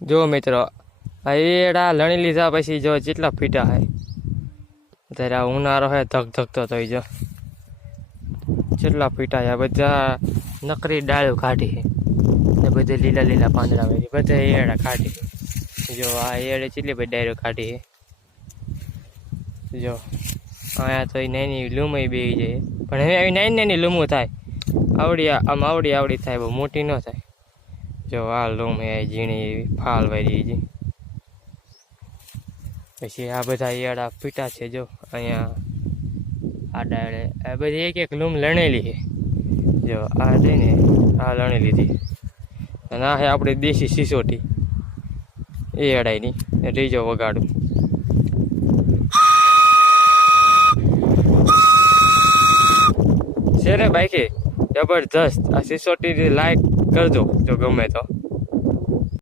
જો મિત્રો આ એડા લણી લીધા પછી જો જેટલા ફીટા હે ત્યારે આ ઉનાળો હે ધક ધકતો થઈ જો જેટલા ફીટા છે બધા નકરી ડાળો કાઢી છે ને બધે લીલા લીલા પાંદડા વાળી બધા એડા કાઢી જો આ એડે કેટલી બધી ડાયરો કાઢી છે જો અહીંયા તો નાની લૂમઈ બેસી જાય પણ હવે આવી નાની નાની લૂમો થાય આવડી થાય બહુ મોટી ન થાય જો આ લૂમ એ ઝીણી એવી ફાલ વાળી છે પછી આ બધા એડા પીટા છે જો અહીંયા આ ડાળે આ બધી એક લૂમ લણેલી છે જો આ છે ને આ લણી લીધી અને આ છે આપણે દેશી સિસોટી એ એડાયની રીજો વગાડું છે ને બાઈકે જબરજસ્ત આ સિસોટી લાઈક કરજો જો ગમે તો